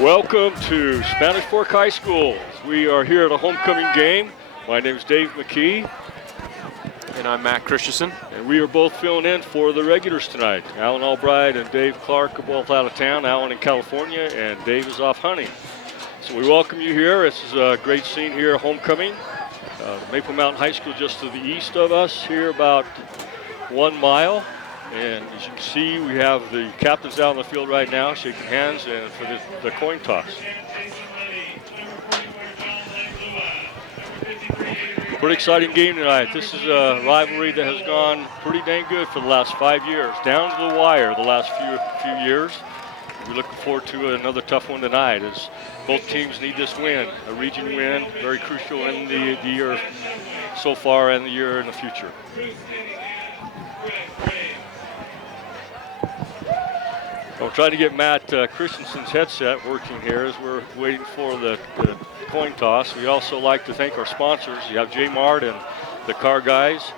Welcome to Spanish Fork High School. We are here at a homecoming game. My name is Dave McKee. And I'm Matt Christensen. And we are both filling in for the regulars tonight. Alan Albright and Dave Clark are both out of town. Alan in California and Dave is off hunting. So we welcome you here. This is a great scene here, homecoming. Maple Mountain High School just to the east of us here, about 1 mile. And as you can see, we have the captains out on the field right now shaking hands and for the coin toss. Pretty exciting game tonight. This is a rivalry that has gone pretty dang good for the last 5 years. Down to the wire the last few years. We're looking forward to another tough one tonight as both teams need this win, a region win, very crucial in the year so far and the year in the future. I'm trying to get Matt Christensen's headset working here as we're waiting for the coin toss. We'd also like to thank our sponsors. You have J Mart and the Car Guys,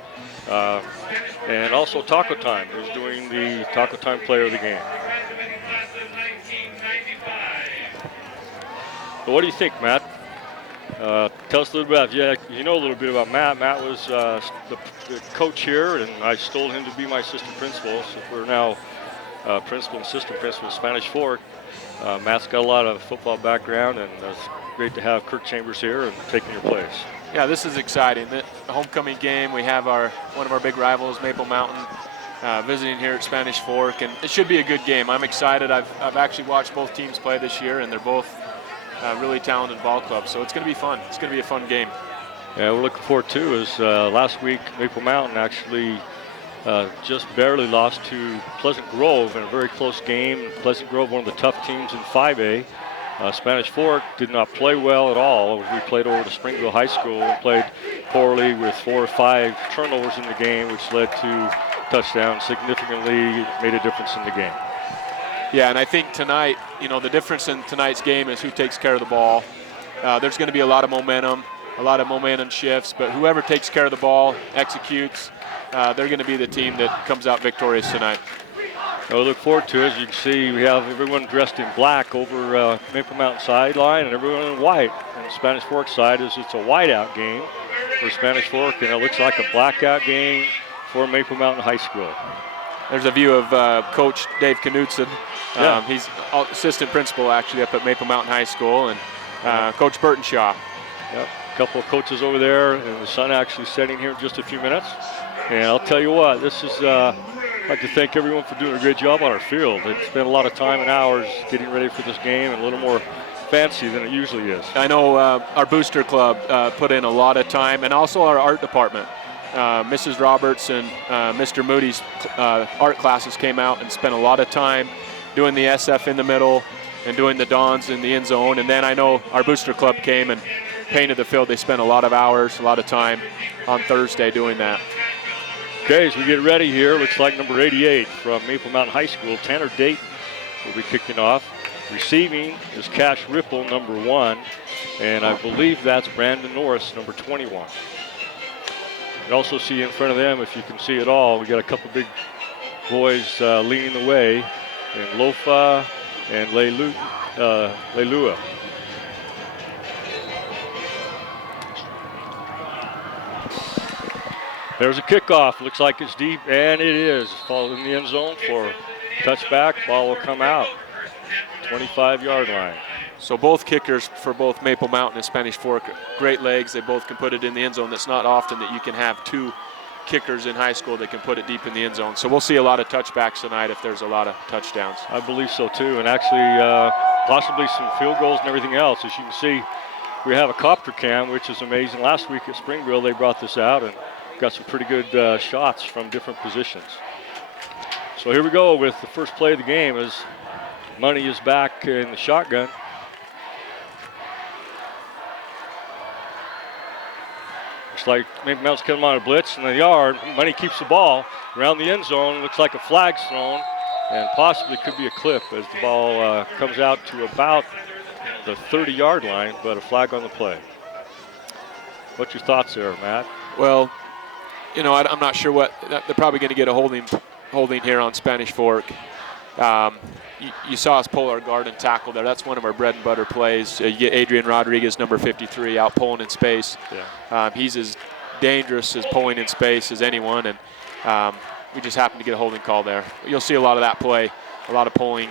and also Taco Time, who's doing the Taco Time player of the game. So what do you think, Matt? Tell us a little bit you know a little bit about Matt. Matt was the coach here, and I stole him to be my assistant principal. So we're now principal and assistant principal of Spanish Fork. Matt's got a lot of football background, and it's great to have Kirk Chambers here and taking your place. Yeah, this is exciting. The homecoming game, we have one of our big rivals, Maple Mountain, visiting here at Spanish Fork, and it should be a good game. I'm excited. I've actually watched both teams play this year, and they're both really talented ball clubs, so it's going to be fun. It's going to be a fun game. Yeah, we're looking forward to is last week Maple Mountain actually just barely lost to Pleasant Grove in a very close game. Pleasant Grove, one of the tough teams in 5A. Spanish Fork did not play well at all. We played over to Springville High School and played poorly with 4 or 5 turnovers in the game, which led to touchdowns, significantly made a difference in the game. Yeah, and I think tonight, the difference in tonight's game is who takes care of the ball. There's going to be a lot of momentum shifts, but whoever takes care of the ball, executes, they're going to be the team that comes out victorious tonight. We look forward to it. As you can see, we have everyone dressed in black over Maple Mountain sideline and everyone in white. And the Spanish Fork side it's a whiteout game for Spanish Fork, and it looks like a blackout game for Maple Mountain High School. There's a view of Coach Dave Knudsen. Yeah. He's assistant principal actually up at Maple Mountain High School, and Coach Burtonshaw. Yep, a couple of coaches over there, and the sun actually setting here in just a few minutes. And I'll tell you what, this is, I'd like to thank everyone for doing a great job on our field. It's been a lot of time and hours getting ready for this game, and a little more fancy than it usually is. I know our booster club put in a lot of time, and also our art department. Mrs. Roberts and Mr. Moody's art classes came out and spent a lot of time doing the SF in the middle and doing the dons in the end zone. And then I know our booster club came and painted the field. They spent a lot of hours, a lot of time on Thursday doing that. Okay, as we get ready here, looks like number 88 from Maple Mountain High School, Tanner Dayton, will be kicking off. Receiving is Cash Ripple, number 1, and I believe that's Brandon Norris, number 21. You also see in front of them, if you can see it all, we got a couple big boys leading the way, and Lofa and Leilua. There's a kickoff. Looks like it's deep, and it is. Fall in the end zone for touchback. Ball will come out. 25-yard line. So both kickers for both Maple Mountain and Spanish Fork, great legs. They both can put it in the end zone. That's not often that you can have 2 kickers in high school that can put it deep in the end zone. So we'll see a lot of touchbacks tonight if there's a lot of touchdowns. I believe so too, and actually possibly some field goals and everything else. As you can see, we have a copter cam, which is amazing. Last week at Springville, they brought this out and got some pretty good shots from different positions. So here we go with the first play of the game as Money is back in the shotgun. Looks like Maple Mountain's coming on a blitz in the yard. Money keeps the ball around the end zone. Looks like a flag's thrown and possibly could be a clip as the ball comes out to about the 30-yard line, but a flag on the play. What's your thoughts there, Matt? Well, I'm not sure what they're probably going to get a holding here on Spanish Fork. you saw us pull our guard and tackle there. That's one of our bread and butter plays. You get Adrian Rodriguez, number 53, out pulling in space. Yeah. He's as dangerous as pulling in space as anyone, and we just happened to get a holding call there. You'll see a lot of that play, a lot of pulling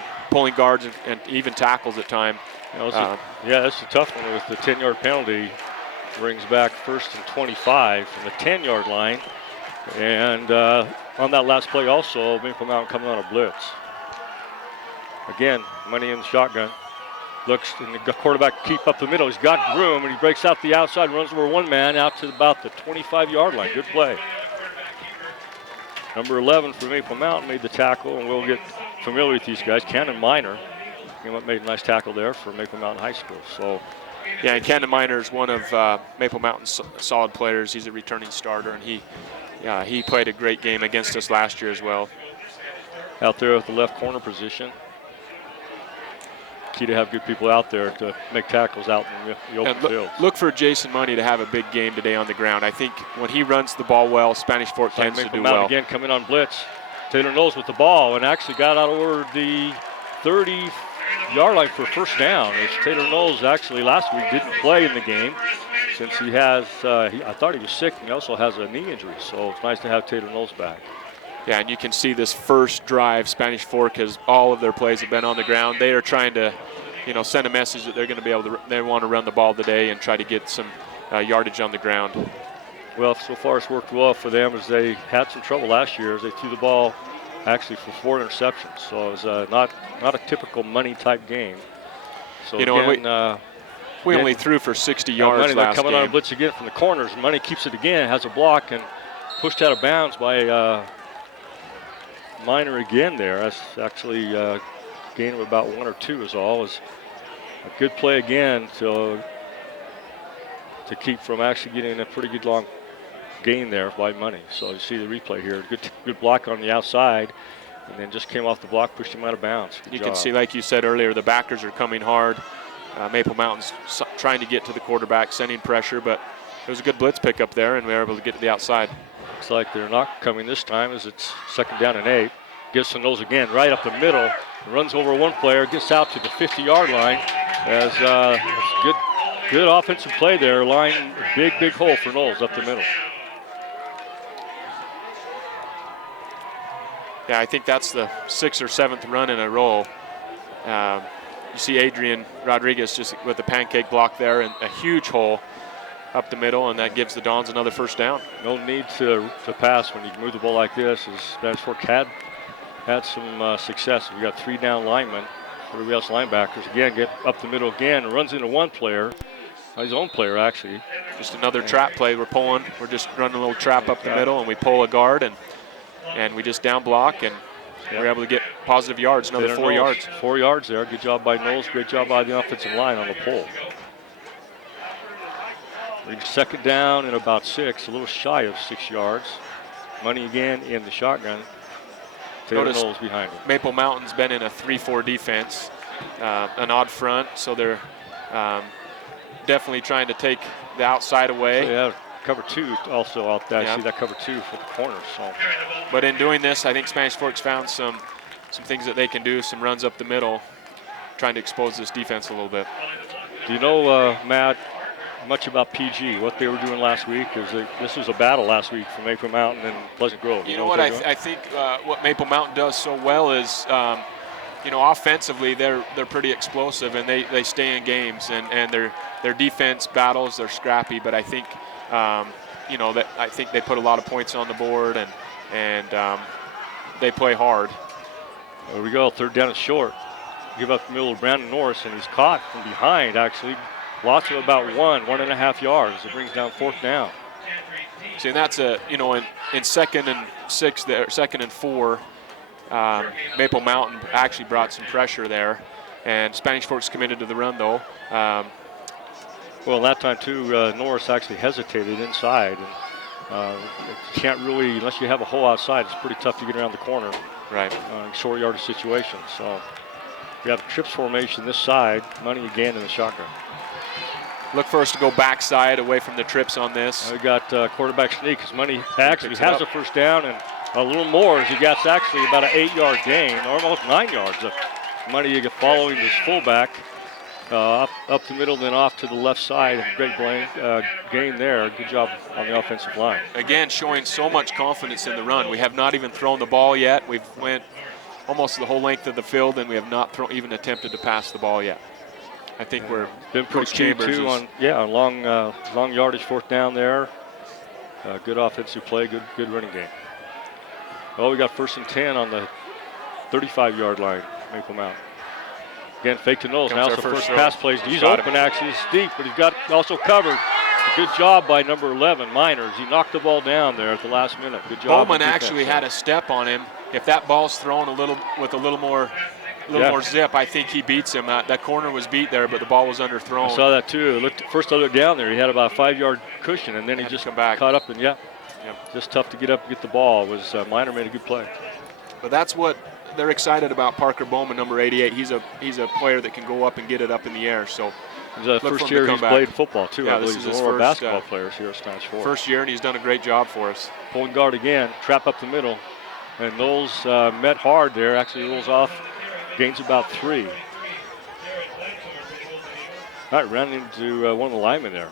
guards and even tackles at time. Yeah, that's a tough one with the 10-yard penalty. Brings back 1st and 25 from the 10-yard line. And on that last play also, Maple Mountain coming on a blitz. Again, Money in the shotgun. Looks, and the quarterback keep up the middle. He's got room, and he breaks out the outside, runs over one man out to about the 25-yard line. Good play. Number 11 for Maple Mountain made the tackle, and we'll get familiar with these guys. Cannon Minor made a nice tackle there for Maple Mountain High School. So, yeah, and Cannon Minor is one of Maple Mountain's solid players. He's a returning starter, and he played a great game against us last year as well. Out there at the left corner position. Key to have good people out there to make tackles out in the open field. Look for Jason Money to have a big game today on the ground. I think when he runs the ball well, Spanish Fork tends to do well. Again, coming on blitz. Taylor Knowles with the ball and actually got out over the 30-yard line for a first down. As Taylor Knowles actually last week didn't play in the game since he has, I thought he was sick, and he also has a knee injury. So it's nice to have Taylor Knowles back. Yeah, and you can see this first drive, Spanish Fork has all of their plays have been on the ground. They are trying to, send a message that they're going to be able to, they want to run the ball today and try to get some yardage on the ground. Well, so far it's worked well for them as they had some trouble last year as they threw the ball actually for 4 interceptions. So it was not a typical Money type game. So again, we only threw for 60 yards Money, last coming game. on a blitz again from the corners. Money keeps it again, has a block, and pushed out of bounds by Minor again there. That's actually a gain of about 1 or 2 is all. Is a good play again to keep from actually getting a pretty good long gain there by Money. So you see the replay here. Good block on the outside, and then just came off the block, pushed him out of bounds. Good job. Can see, like you said earlier, the backers are coming hard. Maple Mountain's trying to get to the quarterback, sending pressure, but it was a good blitz pickup there, and we were able to get to the outside. Looks like they're not coming this time as it's 2nd down and 8. Gibson knows again, right up the middle, runs over one player, gets out to the 50-yard line. As good offensive play there. Line, big hole for Knowles up the middle. Yeah, I think that's the 6th or 7th run in a row. You see Adrian Rodriguez just with the pancake block there and a huge hole up the middle, and that gives the Dons another first down. No need to pass when you move the ball like this. As Spanish Fork had some success. We got 3 down linemen, everybody else linebackers. Again, get up the middle again, runs into one player, his own player actually. Just another trap play we're pulling. We're just running a little trap up the middle, and we pull a guard, and we just down block, and we're able to get positive yards, another 4 yards. 4 yards there. Good job by Knowles. Great job by the offensive line on the pull. 2nd down and about 6, a little shy of 6 yards. Money again in the shotgun. Taylor Knowles behind him. Maple Mountain's been in a 3-4 defense, an odd front, so they're definitely trying to take the outside away. So yeah, cover 2 also out there. I see that cover 2 for the corner. So, but in doing this, I think Spanish Fork's found some things that they can do, some runs up the middle, trying to expose this defense a little bit. Do you know, Matt, much about PG, what they were doing last week? This was a battle last week for Maple Mountain and Pleasant Grove. You know what I think what Maple Mountain does so well is, offensively they're pretty explosive and they stay in games and their defense battles, they're scrappy. But I think, that I think they put a lot of points on the board and they play hard. There we go, 3rd down and short. Give up the middle to Brandon Norris, and he's caught from behind actually. Lots of about 1.5 yards. It brings down 4th down. See, and that's in 2nd and 6 there, 2nd and 4. Maple Mountain actually brought some pressure there, and Spanish Fork's committed to the run though. Well, that time too, Norris actually hesitated inside, and you can't really, unless you have a hole outside, it's pretty tough to get around the corner. Right. Short yardage situation. So you have trips formation this side. Money again in the shotgun. Look for us to go backside away from the trips on this. We got quarterback sneak as Money actually has a first down and a little more as he gets actually about an 8-yard gain, almost 9 yards. Money following his fullback. Up the middle, then off to the left side. Great gain there. Good job on the offensive line. Again, showing so much confidence in the run. We have not even thrown the ball yet. We've went almost the whole length of the field, and we have not even attempted to pass the ball yet. I think we're been Coach pretty Chambers too on long yardage fourth down there. Good offensive play, good running game. Well, we got 1st and 10 on the 35-yard line, Maple Mountain. Again, fake to Knowles. Now it's the first pass plays. He's open, actually. He's deep, but he's got also covered. Good job by number 11, Miners. He knocked the ball down there at the last minute. Good job. Bowman actually had a step on him. If that ball's thrown with a little more zip, I think he beats him. That corner was beat there, but the ball was underthrown. I saw that too. First I looked down there, he had about a 5-yard cushion, and then he just caught up and just tough to get up and get the ball. Miner made a good play. But that's what they're excited about. Parker Bowman, number 88. He's a player that can go up and get it up in the air. So he's the first year he's played football too. Yeah, I believe he's one of our basketball players here at Spanish Fork. First year, and he's done a great job for us. Pulling guard again, trap up the middle, and Knowles met hard there. Actually rolls off, gains about 3. All right, ran into one of the linemen there,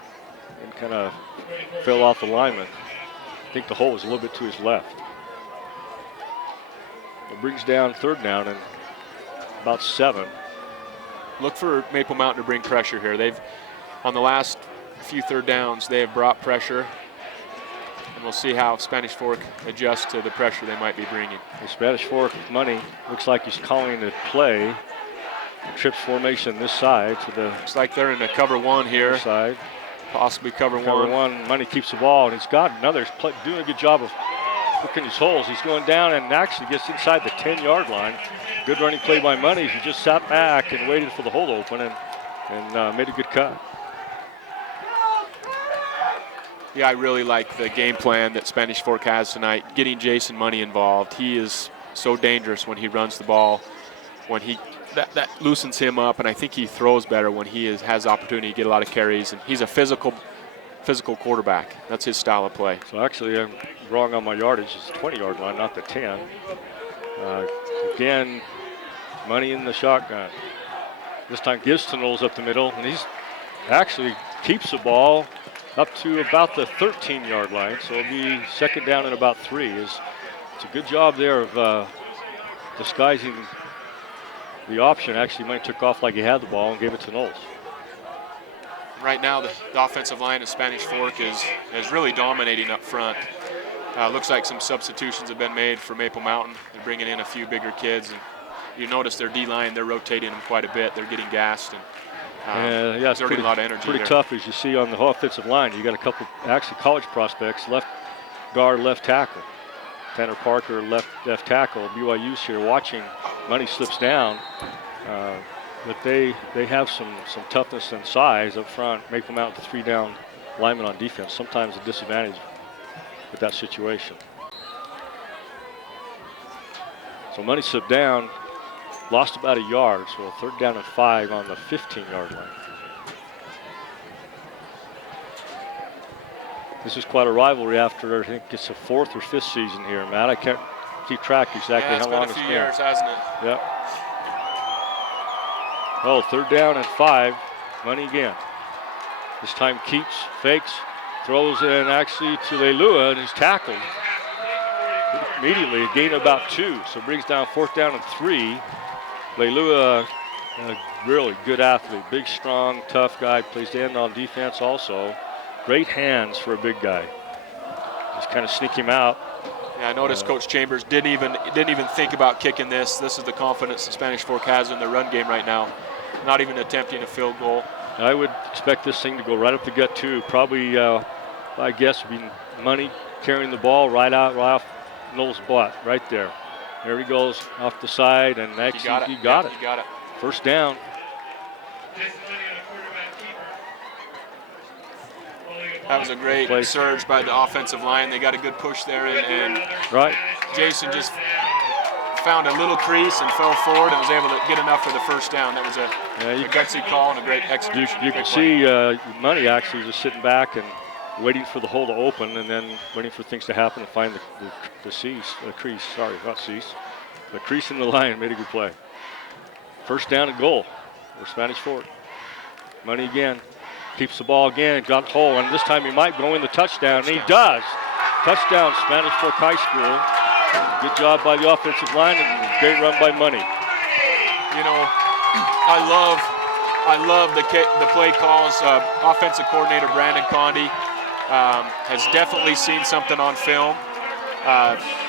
and kind of fell off the lineman. I think the hole was a little bit to his left. It brings down 3rd down and about 7. Look for Maple Mountain to bring pressure here. On the last few 3rd downs, they have brought pressure. And we'll see how Spanish Fork adjusts to the pressure they might be bringing. The Spanish Fork Money looks like he's calling a play. Trips formation this side to the. Looks like they're in the cover 1 here. Side. Possibly cover 1. Cover 1. Money keeps the ball, and he's got another. Doing a good job of looking his holes. He's going down and actually gets inside the 10-yard line. Good running play by Money. He just sat back and waited for the hole open and made a good cut. Yeah, I really like the game plan that Spanish Fork has tonight, getting Jason Money involved. He is so dangerous when he runs the ball. When that loosens him up, and I think he throws better when he has opportunity to get a lot of carries. And he's a physical quarterback. That's his style of play. So actually, I'm wrong on my yardage. It's the 20-yard line, not the 10. Again, Money in the shotgun. This time gives to Knowles up the middle, and he's actually keeps the ball up to about the 13-yard line. So it'll be 2nd down and about 3. It's a good job there of disguising the option. Actually, Money took off like he had the ball and gave it to Knowles. Right now, the offensive line of Spanish Fork is really dominating up front. Looks like some substitutions have been made for Maple Mountain. They're bringing in a few bigger kids, and you notice their D-line, they're rotating them quite a bit. They're getting gassed and it's exerting a lot of energy. Pretty tough, as you see on the offensive line. You got a couple actually college prospects, left guard, left tackle. Tanner Parker, left tackle. BYU's here watching. Money slips down. But they have some toughness and size up front. Maple Mountain, 3-down lineman on defense. Sometimes a disadvantage with that situation. So Money slipped down, lost about a yard. So a 3rd down and 5 on the 15-yard line. This is quite a rivalry after I think it's the 4th or 5th season here, Matt. I can't keep track exactly how long it's been. It's been a few years, hasn't it? Yep. Oh, 3rd down and 5. Money again. This time keeps, fakes, throws in actually to Leilua, and he's tackled immediately. A gain of about 2, so brings down 4th down and 3. Leilua, a really good athlete, big, strong, tough guy, plays the end on defense also. Great hands for a big guy. Just kind of sneak him out. Yeah, I noticed Coach Chambers didn't even think about kicking this. This is the confidence the Spanish Fork has in the run game right now. Not even attempting a field goal. I would expect this thing to go right up the gut too. Probably, I guess, would be Money carrying the ball right off Knowles' butt, right there. There he goes off the side, and actually he got it. 1st down. That was a great surge by the offensive line. They got a good push there, and right. Jason just found a little crease and fell forward and was able to get enough for the 1st down. That was a gutsy call and a great execution. You can see Money actually just sitting back and waiting for the hole to open, and then waiting for things to happen to find the crease. Sorry, not cease. The crease in the line made a good play. First down and goal for Spanish Fort. Money again. Keeps the ball again. Got hole. And this time he might go in the touchdown. And he does. Touchdown, Spanish Fork High School. Good job by the offensive line and a great run by Money. You know, I love the play calls. Offensive coordinator Brandon Condy has definitely seen something on film.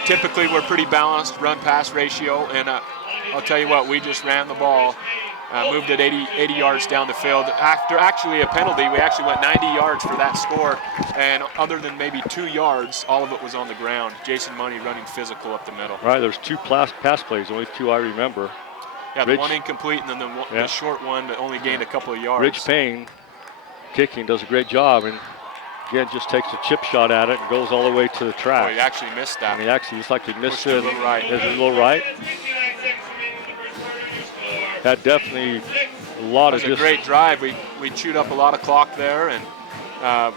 Typically, we're pretty balanced run-pass ratio, and I'll tell you what, we just ran the ball, moved it 80 yards down the field. After actually a penalty, we actually went 90 yards for that score, and other than maybe 2 yards, all of it was on the ground. Jason Money running physical up the middle. Right, there's 2 pass plays, only 2 I remember. Yeah, the one incomplete and then the short one that only gained a couple of yards. Rich Payne, kicking, does a great job, and again just takes a chip shot at it and goes all the way to the track. Oh, he actually missed that. And he actually looks like he missed it. A little right. A little right. That definitely a lot of. It was a great drive. We chewed up a lot of clock there, and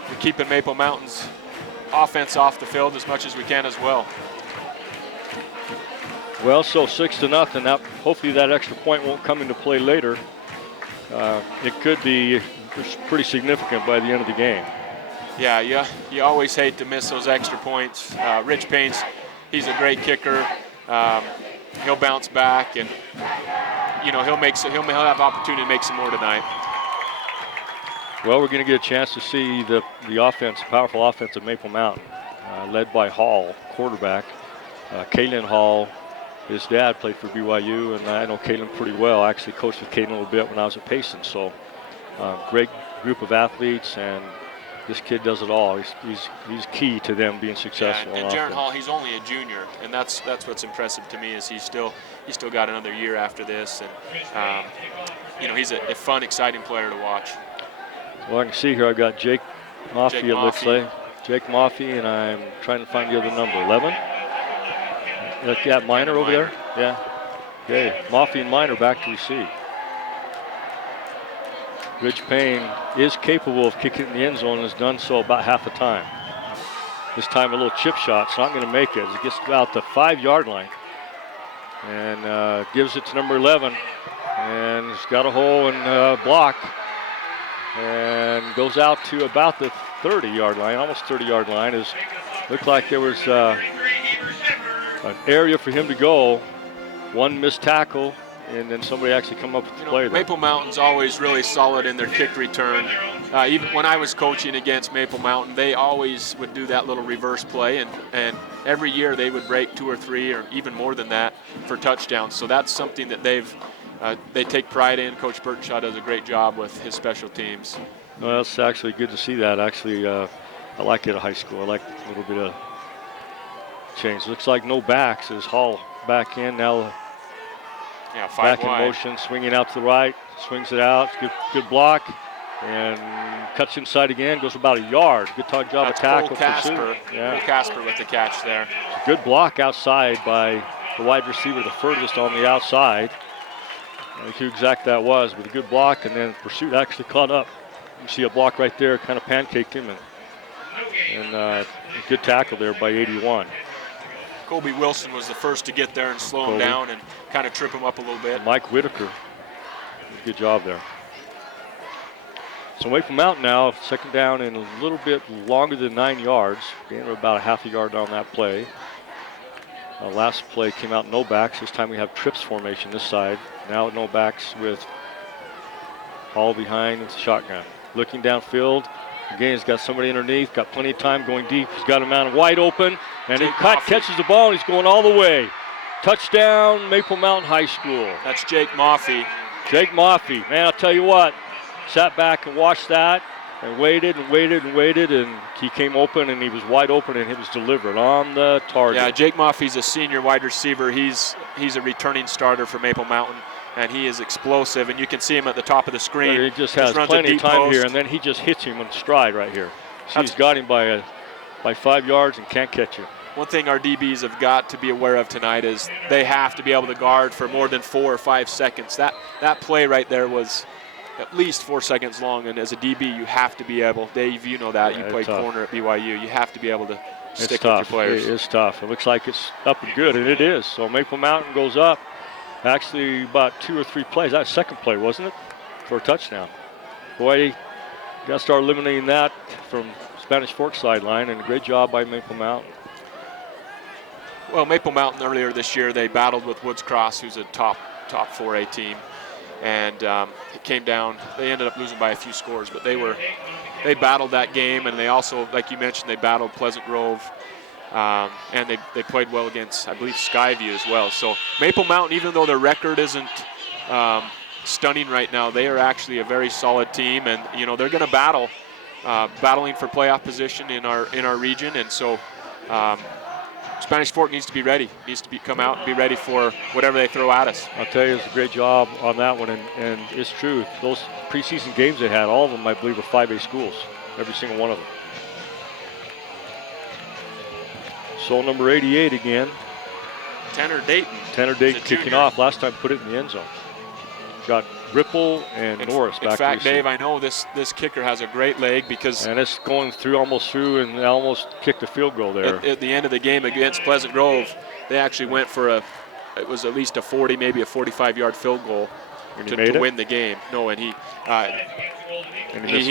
we're keeping Maple Mountain's offense off the field as much as we can as well. Well, so 6-0. Now, hopefully that extra point won't come into play later. It could be pretty significant by the end of the game. Yeah, you always hate to miss those extra points. Rich Payne's, he's a great kicker. He'll bounce back, and you know he'll have opportunity to make some more tonight. Well, we're going to get a chance to see the offense, powerful offense of Maple Mountain, led by Hall, quarterback. Kalen Hall, his dad played for BYU, and I know Kalen pretty well. I actually coached with Kalen a little bit when I was at Payson. So, great group of athletes, and this kid does it all. He's key to them being successful. Yeah, and Jaron Hall, he's only a junior, and that's what's impressive to me is he's still got another year after this, and you know he's a fun, exciting player to watch. Well, I can see here I've got Jake Moffey, it looks like. Jake Moffey, and I'm trying to find the other number, 11. That Minor over there? Yeah. Okay, Moffey and Minor back to receive. Rich Payne is capable of kicking in the end zone and has done so about half the time. This time a little chip shot. It's not going to make it as it gets about the 5-yard line. And gives it to number 11. And it's got a hole and block. And goes out to about the 30-yard line, almost 30-yard line. Looked like there was an area for him to go. One missed tackle, and then somebody actually come up with the play there. Maple Mountain's always really solid in their kick return. Even when I was coaching against Maple Mountain, they always would do that little reverse play, and every year they would break 2 or 3 or even more than that for touchdowns. So that's something that they take pride in. Coach Burtenshaw does a great job with his special teams. Well, that's actually good to see that. Actually, I like it at high school. I like a little bit of change. Looks like no backs as Hall back in now. Yeah, back wide. in motion, swinging out to the right, swings it out. Good block, and cuts inside again. Goes about a yard. Good job of tackle. Cole Casper. Yeah. Cole Casper with the catch there. Good block outside by the wide receiver, the furthest on the outside. I don't know who exact that was, but a good block, and then pursuit actually caught up. You see a block right there, kind of pancaked him, and a good tackle there by 81. Colby Wilson was the first to get there and slow him down and kind of trip him up a little bit. And Mike Whitaker, good job there. So Maple Mountain now, second down and a little bit longer than 9 yards. Gain of about a half a yard on that play. Last play came out no backs. This time we have trips formation this side. Now no backs with Hall behind with the shotgun. Looking downfield. Again, he's got somebody underneath, got plenty of time going deep. He's got a man wide open, and he catches the ball, and he's going all the way. Touchdown, Maple Mountain High School. That's Jake Moffey. Jake Moffey. Man, I'll tell you what, sat back and watched that and waited and waited and waited, and he came open, and he was wide open, and it was delivered on the target. Yeah, Jake Moffey's a senior wide receiver. He's a returning starter for Maple Mountain, and he is explosive, and you can see him at the top of the screen. He just has plenty of time here, and then he just hits him in stride right here. So he's got him by 5 yards and can't catch him. One thing our DBs have got to be aware of tonight is they have to be able to guard for more than 4 or 5 seconds. That play right there was at least 4 seconds long, and as a DB, you have to be able. Dave, you know that. You played corner at BYU. You have to be able to stick with your players. It is tough. It looks like it's up and good, and it is. So Maple Mountain goes up Actually, about 2 or 3 plays. That was second play, wasn't it? For a touchdown. Boy, got to start eliminating that from Spanish Fork sideline, and a great job by Maple Mountain. Well, Maple Mountain earlier this year, they battled with Woods Cross, who's a top 4A team, and it came down. They ended up losing by a few scores, but they battled that game, and they also, like you mentioned, they battled Pleasant Grove, and they played well against, I believe, Skyview as well. So Maple Mountain, even though their record isn't stunning right now, they are actually a very solid team, and they're going to battling for playoff position in our region, and so. Spanish Fork needs to be ready. Come out and be ready for whatever they throw at us. I'll tell you, it's a great job on that one, and it's true. Those preseason games they had, all of them, I believe, were 5A schools, every single one of them. So number 88 again. Tanner Dayton. Tanner Dayton kicking off. Last time put it in the end zone. Got Ripple and Norris back. In fact, Dave, I know this kicker has a great leg because. And it's going almost through, and almost kicked a field goal there. At the end of the game against Pleasant Grove, they actually went for it was at least a 40, maybe a 45-yard field goal to win the game. No, and he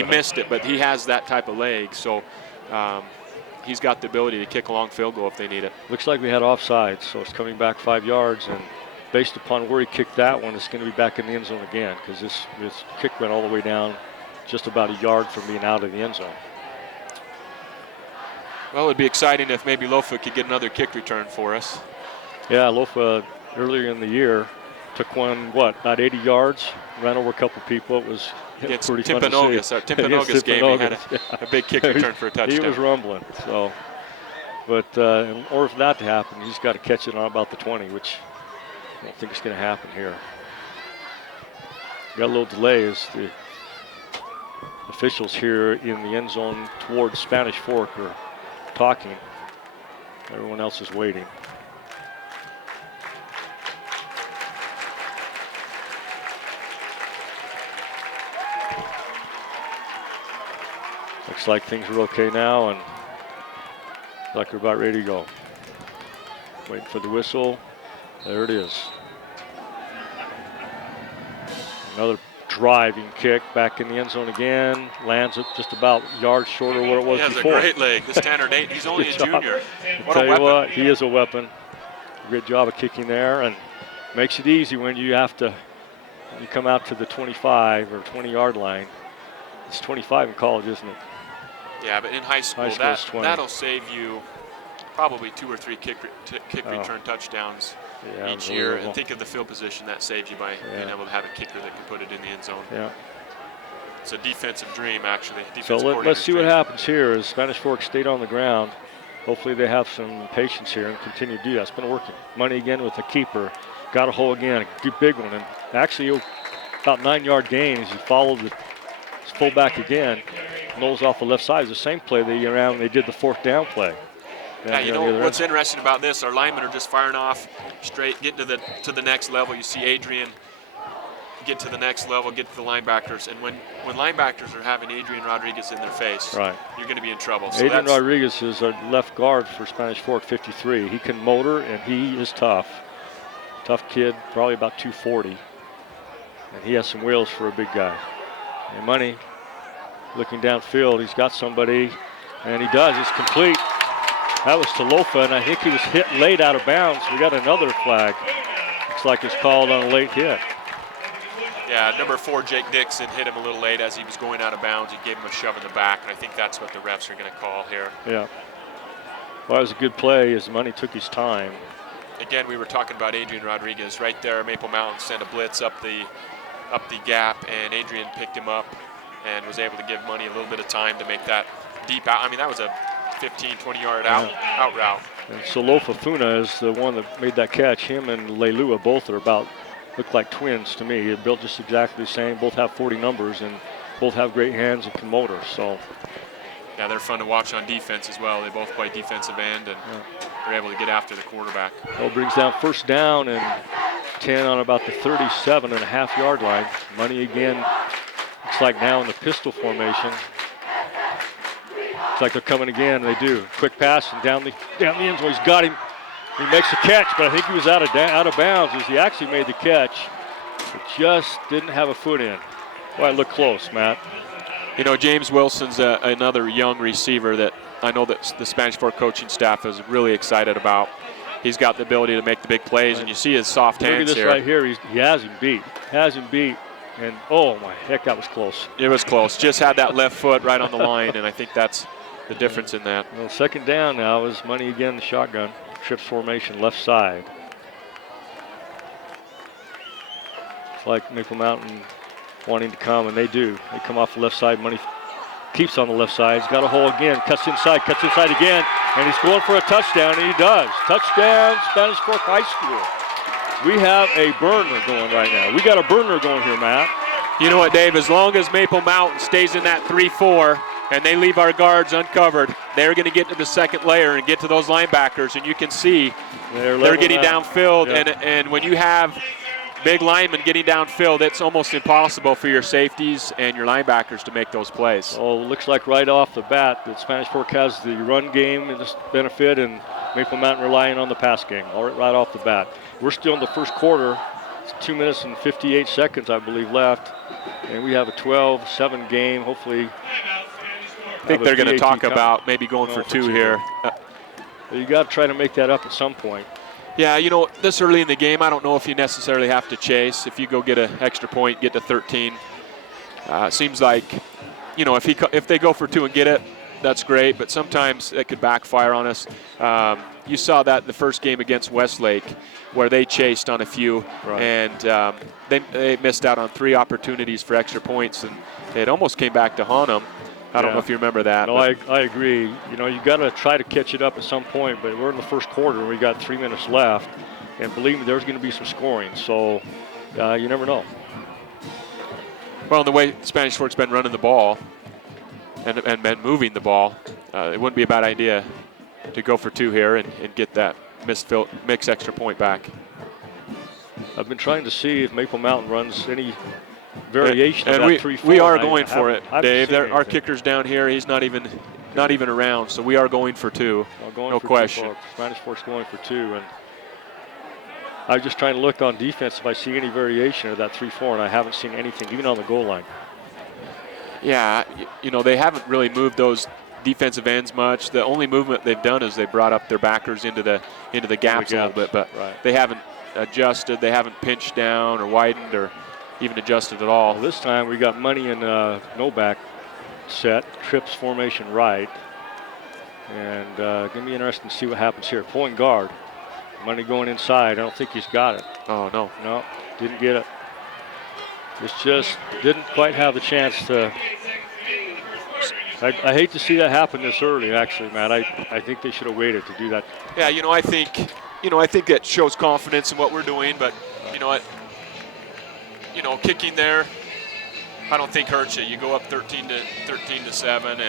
missed it, but he has that type of leg, so he's got the ability to kick a long field goal if they need it. Looks like we had offsides, so it's coming back 5 yards, and based upon where he kicked that one, it's going to be back in the end zone again, because this kick went all the way down just about a yard from being out of the end zone. Well, it would be exciting if maybe Lofa could get another kick return for us. Yeah, Lofa earlier in the year took one, about 80 yards, ran over a couple people. It was pretty fun to see. Our Timpanogos game, he had a big kick return for a touchdown. He was rumbling. So, but in order for that to happen, he's got to catch it on about the 20, which I don't think it's going to happen here. Got a little delay as the officials here in the end zone towards Spanish Fork are talking. Everyone else is waiting. Looks like things are okay now, and like we're about ready to go. Waiting for the whistle. There it is. Another driving kick back in the end zone again. Lands it just about yards short of where it was before. He has a great leg. This Tanner Dayton, he's only a junior. What a weapon. What, he is a weapon. Great job of kicking there, and makes it easy when you come out to the 25 or 20-yard line. It's 25 in college, isn't it? Yeah, but in high school that'll save you probably 2 or 3 kick return touchdowns each year. And think of the field position that saves you by being able to have a kicker that can put it in the end zone. Yeah. It's a defensive dream, actually. So let's see what happens here as Spanish Fork stayed on the ground. Hopefully they have some patience here and continue to do that. It's been working. Money again with the keeper. Got a hole again, a big one. And actually about 9-yard gain as he followed the fullback again. Knowles off the left side is the same play they ran when they did the 4th down play. Yeah, what's interesting about this, our linemen are just firing off straight, getting to the next level. You see Adrian get to the next level, get to the linebackers, and when linebackers are having Adrian Rodriguez in their face, you're going to be in trouble. So Adrian Rodriguez is a left guard for Spanish Fork, 53. He can motor, and he is tough. Tough kid, probably about 240. And he has some wheels for a big guy. And Money looking downfield, he's got somebody, and he does. It's complete. That was to Lofa, and I think he was hit late out of bounds. We got another flag. Looks like it's called on a late hit. Yeah, number 4, Jake Dixon, hit him a little late as he was going out of bounds. He gave him a shove in the back, and I think that's what the refs are going to call here. Yeah. Well, that was a good play as Money took his time. Again, we were talking about Adrian Rodriguez. Right there, Maple Mountain sent a blitz up the gap, and Adrian picked him up and was able to give Money a little bit of time to make that deep out. I mean, that was a 15, 20-yard out route. And Salofa Funa is the one that made that catch. Him and Leilua both look like twins to me. They're built just exactly the same. Both have 40 numbers and both have great hands and can motor. So, yeah, they're fun to watch on defense as well. They both play defensive end and are able to get after the quarterback. Well, brings down 1st down and 10 on about the 37.5-yard line. Money again. Looks like now in the pistol formation. Looks like they're coming again. They do. Quick pass and down the end zone. He's got him. He makes the catch, but I think he was out of bounds as he actually made the catch. It just didn't have a foot in. Boy, it looked close, Matt. You know, James Wilson's another young receiver that I know that the Spanish Fork coaching staff is really excited about. He's got the ability to make the big plays, and you see his soft hands here. Look at this right here. He has him beat. And oh my heck, that was close. It was close. Just had that left foot right on the line, and I think that's the difference in that. Well, second down now is Money again, the shotgun. Trips formation, left side. It's like Maple Mountain wanting to come, and they do. They come off the left side. Money keeps on the left side. He's got a hole again. Cuts inside again, and he's going for a touchdown, and he does. Touchdown, Spanish Fork High School. We have a burner going right now. We got a burner going here, Matt. You know what, Dave? As long as Maple Mountain stays in that 3-4 and they leave our guards uncovered, they're going to get to the second layer and get to those linebackers, and you can see they're getting downfield. Yeah. And when you have big linemen getting downfield, it's almost impossible for your safeties and your linebackers to make those plays. Oh, looks like right off the bat that Spanish Fork has the run game and this benefit, and Maple Mountain relying on the pass game right off the bat. We're still in the first quarter. It's 2 minutes and 58 seconds, I believe, left. And we have a 12-7 game. Hopefully, I think they're going to talk about maybe going for two here. You got to try to make that up at some point. Yeah, you know, this early in the game, I don't know if you necessarily have to chase. If you go get an extra point, get to 13, seems like, you know, if they go for two and get it, that's great. But sometimes it could backfire on us. You saw that in the first game against Westlake, where they chased on a few, right. And they missed out on 3 opportunities for extra points, and it almost came back to haunt them. I don't know if you remember that. No, I agree. You know, you got to try to catch it up at some point, but we're in the first quarter and we got 3 minutes left, and believe me, there's going to be some scoring. So you never know. Well, the way Spanish Fork's been running the ball and been moving the ball, it wouldn't be a bad idea to go for two here and get that mixed extra point back. I've been trying to see if Maple Mountain runs any variation of that that 3-4. We are going for it, Dave. Our kicker's down here. He's not even around, so we are going for two. No question. Spanish Fork's going for two, and I'm just trying to look on defense if I see any variation of that 3-4, and I haven't seen anything, even on the goal line. Yeah, you know, they haven't really moved those defensive ends much. The only movement they've done is they brought up their backers into the gaps a little bit, but they haven't adjusted. They haven't pinched down or widened or even adjusted at all. Well, this time we got Money in no back set, trips formation right, and going to be interesting to see what happens here. Pulling guard, Money going inside. I don't think he's got it. Oh no, didn't get it. This just didn't quite have the chance to. I hate to see that happen this early, actually, Matt. I think they should have waited to do that. Yeah, you know, I think that shows confidence in what we're doing, but you know what? You know, kicking there, I don't think hurts you. You go up 13 to 7,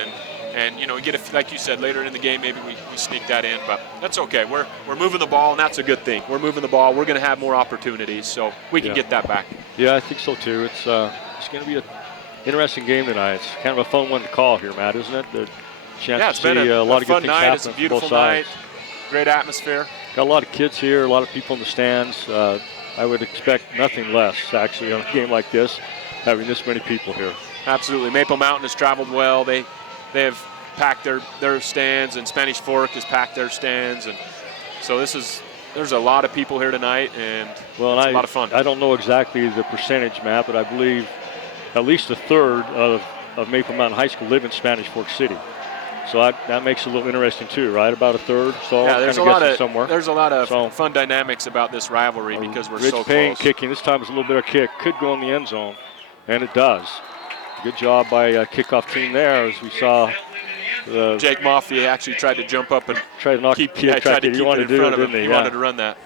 and you know, get a, like you said, later in the game, maybe we sneak that in, but that's okay. We're moving the ball, and that's a good thing. We're moving the ball. We're going to have more opportunities, so we can get that back. Yeah, I think so too. It's going to be an interesting game tonight. It's kind of a fun one to call here, Matt, isn't it? The chance to see a lot of good fun things night. happen It's a from beautiful both sides. night. Great atmosphere. Got a lot of kids here, a lot of people in the stands. I would expect nothing less, actually, on a game like this, having this many people here. Absolutely. Maple Mountain has traveled well. They have packed their stands, and Spanish Fork has packed their stands, and so there's a lot of people here tonight, and it's a lot of fun. I don't know exactly the percentage, Matt, but I believe at least a third of Maple Mountain High School live in Spanish Fork City. So that makes it a little interesting too, right? About a third. So yeah, there's a lot of so, fun dynamics about this rivalry because we're Rich so Payne close. Kicking. This time it's a little bit of kick. Could go in the end zone, and it does. Good job by kickoff team there, as we saw. Jake Mafia actually tried to jump up and tried to knock keep it in front of him. He wanted to run that.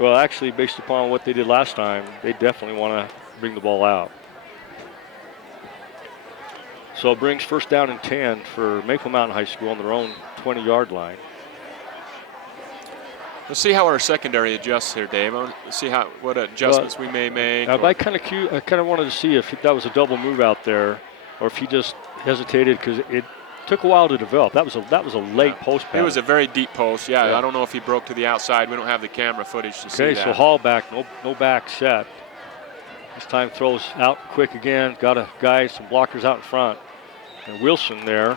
Well, actually, based upon what they did last time, they definitely want to bring the ball out. So it brings first down and 10 for Maple Mountain High School on their own 20-yard line. Let's see how our secondary adjusts here, Dave. Let's see what adjustments we may make. I kind of wanted to see if that was a double move out there, or if he just hesitated because it took a while to develop. That was a late post pattern. It was a very deep post. Yeah, Yeah. I don't know if he broke to the outside. We don't have the camera footage to see that. Okay, so Hall back, no back set. This time throws out quick again. Got a guy, some blockers out in front. And Wilson there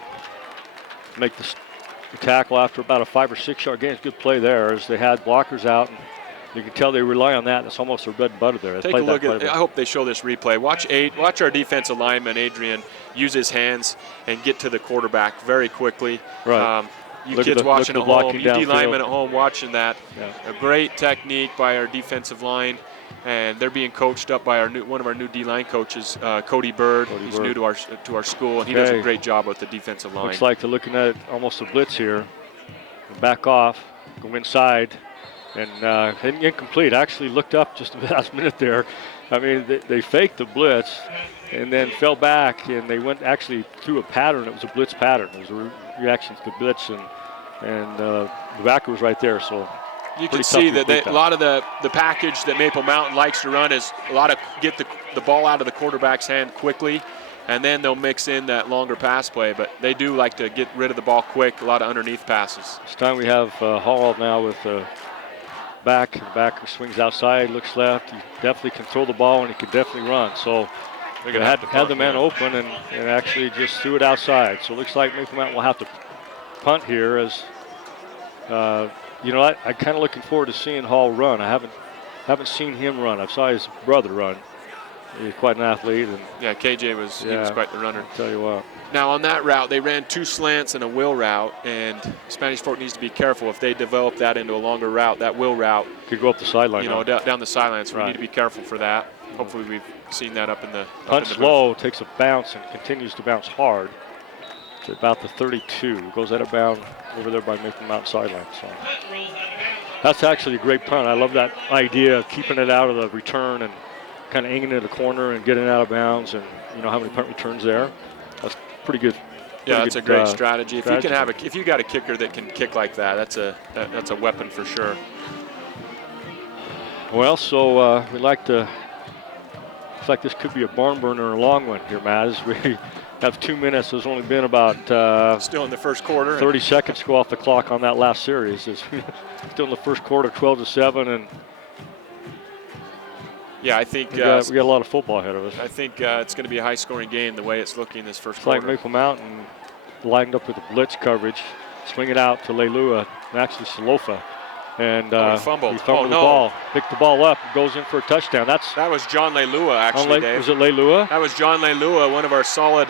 make the tackle after about a 5 or 6 yard gain. It's a good play there as they had blockers out. And you can tell they rely on that. It's almost their bread and butter there. Take a look at. I hope they show this replay. Watch our defensive lineman Adrian use his hands and get to the quarterback very quickly. Right. You kids watching at home, you D linemen at home watching that. Yeah. A great technique by our defensive line, and they're being coached up by one of our new D-line coaches, Cody Bird. He's new to our school, and he does a great job with the defensive line. Looks like they're looking at almost a blitz here. Back off, go inside, and incomplete. Actually looked up just the last minute there. I mean, they faked the blitz and then fell back, and they went actually through a pattern. It was a blitz pattern. It was a reaction to the blitz, and the backer was right there. So you can see that a lot of the package that Maple Mountain likes to run is a lot of get the ball out of the quarterback's hand quickly, and then they'll mix in that longer pass play. But they do like to get rid of the ball quick, a lot of underneath passes. This time we have Hall now with back. The backer swings outside, looks left. He definitely can throw the ball, and he can definitely run. So they had the man open and actually just threw it outside. So it looks like Maple Mountain will have to punt here as I'm kind of looking forward to seeing Hall run. I haven't seen him run. I saw his brother run. He's quite an athlete. And yeah, KJ was quite the runner. I'll tell you what. Now on that route, they ran 2 slants and a wheel route, and Spanish Fork needs to be careful if they develop that into a longer route. That wheel route could go up the sideline. Down the sideline. So we need to be careful for that. Hopefully we've seen that up in the punch low, takes a bounce and continues to bounce hard to about the 32. Goes out of bounds over there by Maple Mountain sideline. So that's actually a great punt. I love that idea of keeping it out of the return and kind of aiming it at the corner and getting out of bounds, and how many punt returns there. That's pretty good. Yeah, that's a great strategy. If you got a kicker that can kick like that, that's a weapon for sure. Well, so we like to. Looks like this could be a barn burner or a long one here, Matt. As we have 2 minutes. There's only been about still in the first quarter. 30 seconds to go off the clock on that last series. It's still in the first quarter, 12-7, and yeah, I think we got a lot of football ahead of us. I think it's going to be a high-scoring game the way it's looking this first it's quarter. Like Maple Mountain lined up with the blitz coverage, swing it out to Leilua, and actually Salofa. And he fumbled. The ball, picked the ball up, goes in for a touchdown. That was John Leilua, actually, Dave. Was it Leilua? That was John Leilua, one of our solid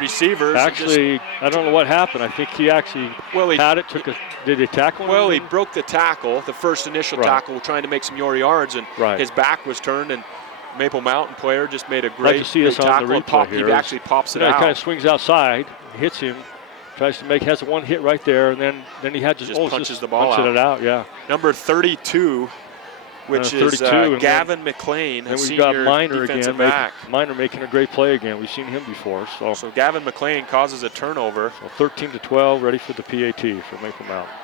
receivers. Actually, I don't know what happened. I think he actually had it, did he tackle him? Well, he broke the tackle, the first initial tackle, trying to make some yards, and his back was turned, and Maple Mountain player just made a great tackle. He actually pops it out. He kind of swings outside, hits him, tries to has one hit right there, and then he had just punches the ball out. It out. Yeah. Number 32, which is Gavin McLean, and we've got Minor again. Minor making a great play again. We've seen him before. So Gavin McLean causes a turnover. So 13-12, ready for the PAT for Maple Mountain.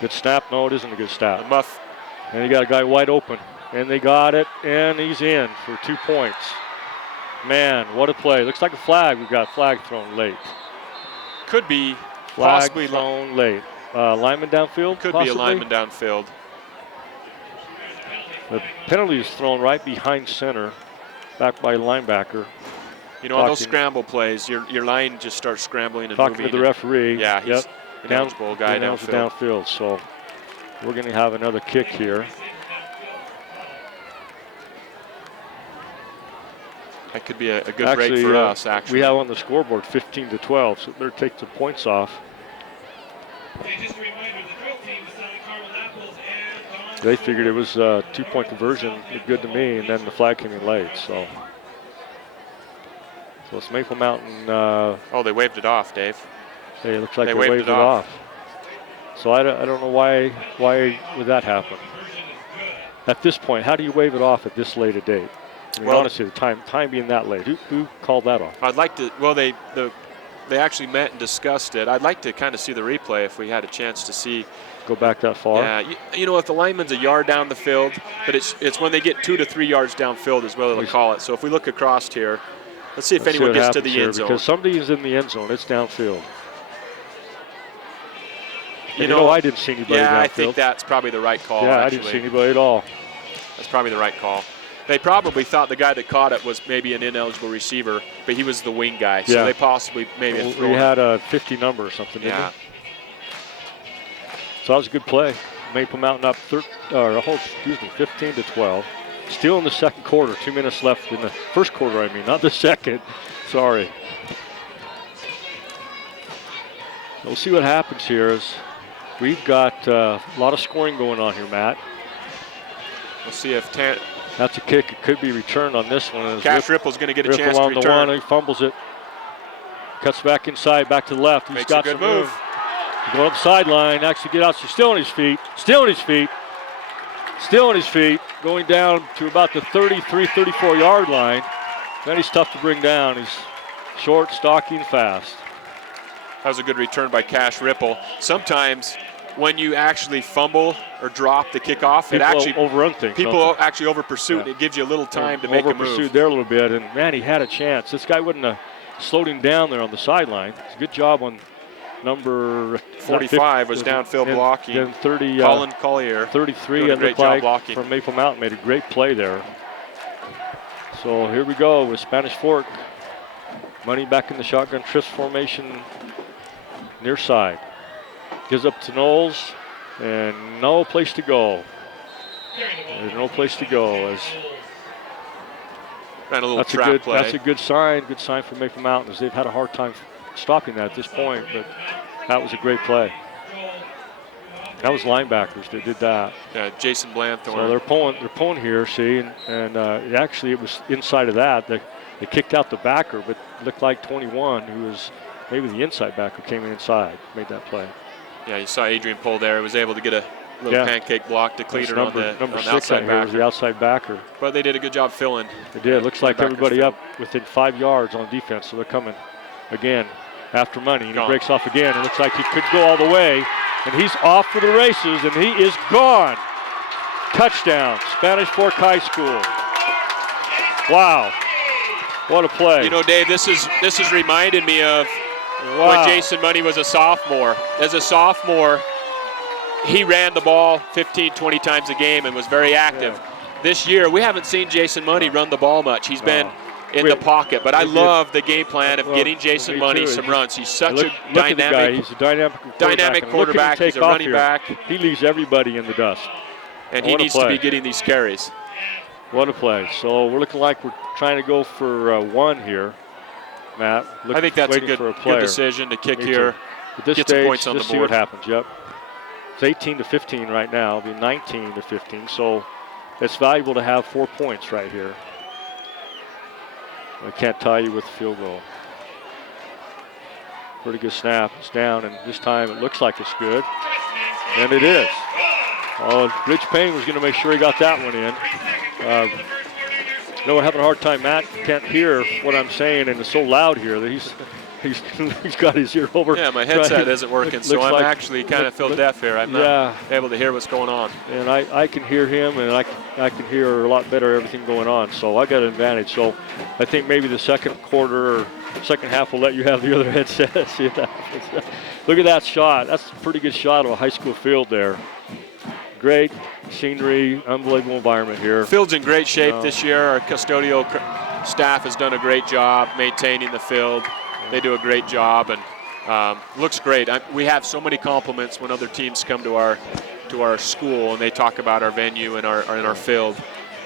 Good snap? No, it isn't a good snap. The muff. And you got a guy wide open, and they got it, and he's in for 2 points. Man, what a play. Looks like a flag. We've got flag thrown late. Could be flag possibly thrown late. Lineman downfield? Could possibly be a lineman downfield. The penalty is thrown right behind center, back by linebacker. On those scramble plays, your line just starts scrambling and talking moving. To the referee. Yeah, he's an eligible guy downfield. So we're going to have another kick here. That could be a good break for us, actually. We have on the scoreboard 15-12, so better take the points off. They figured it was a 2-point conversion, good to me, and then the flag came in late. So it's Maple Mountain. They waved it off, Dave. Hey, it looks like they waved it off. So I don't know why would that happen. At this point, how do you wave it off at this late a date? I mean, honestly, the time being that late, who called that off? I'd like to. Well, they actually met and discussed it. I'd like to kind of see the replay if we had a chance to see. Go back that far? Yeah, if the lineman's a yard down the field, but it's when they get 2 to 3 yards downfield is what they'll call it. So if we look across here, Let's see if anyone gets to the end zone. Because somebody is in the end zone. It's downfield. You know, I didn't see anybody downfield. Yeah, I think that's probably the right call, Yeah, actually. I didn't see anybody at all. That's probably the right call. They probably thought the guy that caught it was maybe an ineligible receiver, but he was the wing guy, so they possibly maybe had thrown We had a 50 number or something, didn't we? So that was a good play. Maple Mountain up 15 to 12. Still in the second quarter, 2 minutes left in the first quarter, I mean, not the second. Sorry. We'll see what happens here as we've got a lot of scoring going on here, Matt. We'll see if that's a kick. It could be returned on this one. Cash Ripple's going to get a chance to return. The one, he fumbles it. Cuts back inside, back to the left. He's got some move. He's going up the sideline, actually get out. So still on his feet. Still on his feet. Still on his feet. Going down to about the 33, 34-yard line. Then he's tough to bring down. He's short, stocky, and fast. That was a good return by Cash Ripple. Sometimes when you actually fumble or drop the kickoff, it actually overrun things. People actually over pursue it. It gives you a little time to make a move. Over pursued there a little bit, and man, he had a chance. This guy wouldn't have slowed him down there on the sideline. It's a good job on number 45 was downfield blocking. Then 30, Colin Collier. 33 and great job blocking from Maple Mountain made a great play there. So here we go with Spanish Fork. Money back in the shotgun trips formation near side. Gives up to Knowles, and no place to go. There's no place to go. Ran a little trap play. That's a good sign for Maple Mountain, as they've had a hard time stopping that at this point, but that was a great play. That was linebackers that did that. Yeah, Jason Blanthorne. So they're pulling here, see, and actually it was inside of that. They kicked out the backer, but it looked like 21, who was maybe the inside backer, came inside, made that play. Yeah, you saw Adrian pull there. Was able to get a little pancake block to Cleater on the outside backer. Was the outside backer. But they did a good job filling. They did. Looks like everybody up within 5 yards on defense, so they're coming again after money. And he breaks off again. It looks like he could go all the way, and he's off for the races, and he is gone. Touchdown, Spanish Fork High School. Wow, what a play! You know, Dave, this is reminded me of when Jason Money was a sophomore. As a sophomore, he ran the ball 15, 20 times a game and was very active. Yeah. This year, we haven't seen Jason Money run the ball much. He's been in the pocket, but I love the game plan of getting Jason Money some runs. He's such a dynamic, He's a dynamic quarterback. He's a running back. He leaves everybody in the dust. And he needs to be getting these carries. What a play. So we're looking like we're trying to go for one here. Matt, I think that's a good decision to kick here. At this get stage, some points on the just board. See what happens. Yep. It's 18 to 15 right now. It'll be 19 to 15. So it's valuable to have 4 points right here. I can't tie you with the field goal. Pretty good snap. It's down, and this time it looks like it's good. And it is. Rich Payne was going to make sure he got that one in. We're having a hard time. Matt can't hear what I'm saying, and it's so loud here that he's got his ear over. Yeah, my headset isn't working, so I'm actually kind of feel deaf here. I'm not able to hear what's going on. And I can hear him, and I can hear a lot better everything going on, so I got an advantage. So I think maybe the second quarter or second half will let you have the other headset. See if that happens. Look at that shot. That's a pretty good shot of a high school field there. Great scenery, unbelievable environment here. Field's in great shape this year. Our custodial staff has done a great job maintaining the field. They do a great job, and looks great. We have so many compliments when other teams come to our school and they talk about our venue and our field.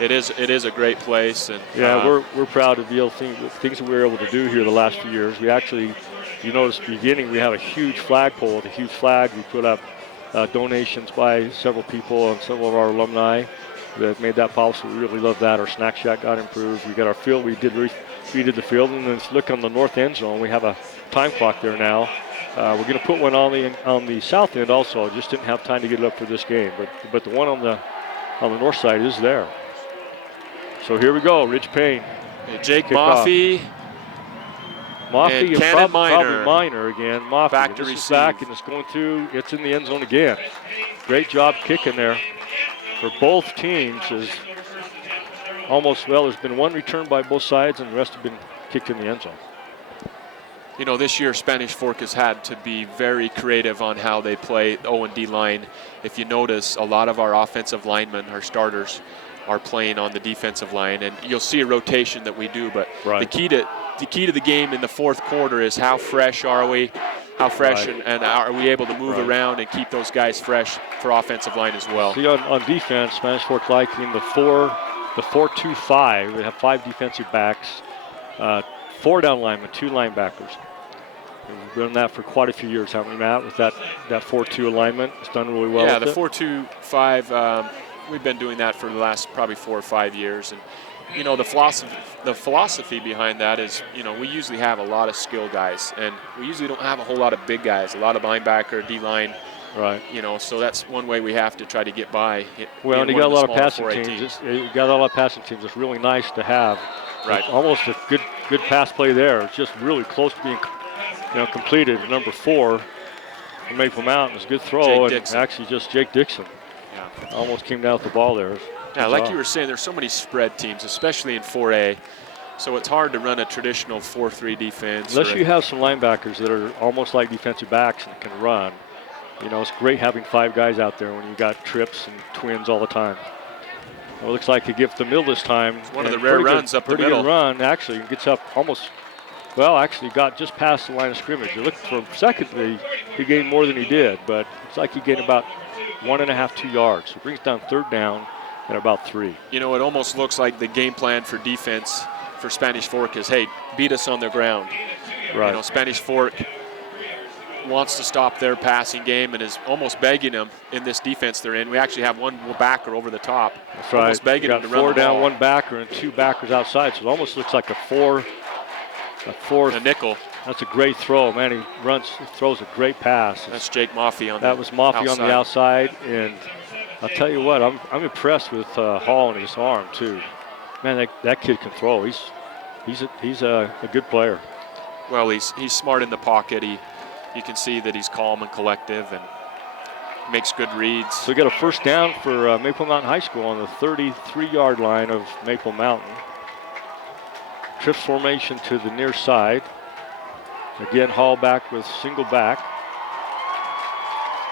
It is a great place, and we're proud to be able to think the things that we were able to do here the last few years. We actually, you notice at the beginning, we have a huge flagpole with a huge flag. We put up donations by several people and several of our alumni that made that possible. We really love that. Our snack shack got improved. We got our field. We did the field, and then look on the north end zone. We have a time clock there now. We're going to put one on the south end also. Just didn't have time to get it up for this game, but the one on the north side is there. So here we go. Rich Payne, Jake Maffey. And Cannon probably Minor again. Maffey back to receive. Back, and it's going through. It's in the end zone again. Great job kicking there for both teams. There's been one return by both sides, and the rest have been kicked in the end zone. You know, this year Spanish Fork has had to be very creative on how they play the O&D line. If you notice, a lot of our offensive linemen, our starters, are playing on the defensive line, and you'll see a rotation that we do. But the key to the game in the fourth quarter is how fresh are we, how fresh and are we able to move around and keep those guys fresh for offensive line as well. See, on defense, Spanish Fork liking the 4-2-5. They have 5 defensive backs, 4 down linemen, 2 linebackers. We've done that for quite a few years, haven't we, Matt, with that 4-2 alignment? It's done really well. Yeah, the 4-2-5, we've been doing that for the last probably 4 or 5 years. And, you know, the philosophy behind that is, you know, we usually have a lot of skill guys, and we usually don't have a whole lot of big guys, a lot of linebacker, D-line. Right. You know, so that's one way we have to try to get by. Well, and you got a lot of passing teams. It's really nice to have. Right. It's almost a good pass play there. It's just really close to being, completed. Number 4 from Maple Mountain. It's a good throw, and actually just Jake Dixon. Yeah. Almost came down with the ball there. Yeah, like you were saying, there's so many spread teams, especially in 4A. So it's hard to run a traditional 4-3 defense. Unless you have some linebackers that are almost like defensive backs and can run. You know, it's great having 5 guys out there when you got trips and twins all the time. Well, it looks like he gives the middle this time. It's one of the rare runs up the middle. Pretty good run, actually. Gets up almost, actually got just past the line of scrimmage. You look for a second, he gained more than he did, but it's like he gained about 1.5, 2 yards. So it brings down 3rd down at about 3. You know, it almost looks like the game plan for defense for Spanish Fork is, hey, beat us on the ground. Right. You know, Spanish Fork wants to stop their passing game and is almost begging them in this defense they're in. We actually have 1 backer over the top. That's right. Almost begging them to run the ball. 4 down, 1 backer, and 2 backers outside. So it almost looks like a nickel. That's a great throw, man. He throws a great pass. That's Jake Maffey on that was Maffey on the outside, and I'll tell you what, I'm impressed with Hall and his arm too. Man, that kid can throw. He's a good player. Well, he's smart in the pocket. You can see that he's calm and collective and makes good reads. So we got a first down for Maple Mountain High School on the 33-yard line of Maple Mountain. Trips formation to the near side. Again, Hall back with single back.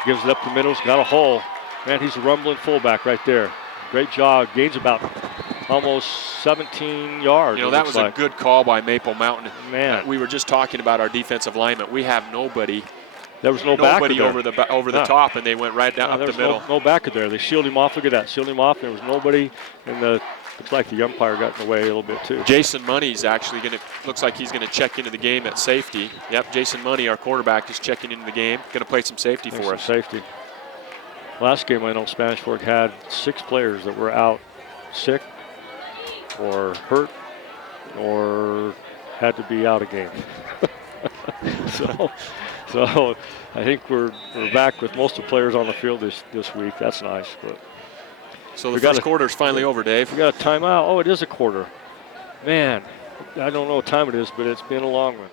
Gives it up the middle. He's got a hole. Man, he's a rumbling fullback right there. Great job. Gains about almost 17 yards. You know, that was a good call by Maple Mountain. Man. We were just talking about our defensive alignment. We have nobody. There was nobody over the top, and they went right down up the middle. No backer there. They shielded him off. Look at that. Shielded him off. There was nobody. And looks like the umpire got in the way a little bit too. Jason Money's actually looks like he's going to check into the game at safety. Yep, Jason Money, our quarterback, is checking into the game. Going to play some safety for us. Safety. Last game, I know Spanish Fork had 6 players that were out sick or hurt or had to be out of game. So I think we're back with most of the players on the field this week. That's nice. But so the first quarter's finally over, Dave. We got a timeout. Oh, it is a quarter. Man, I don't know what time it is, but it's been a long one.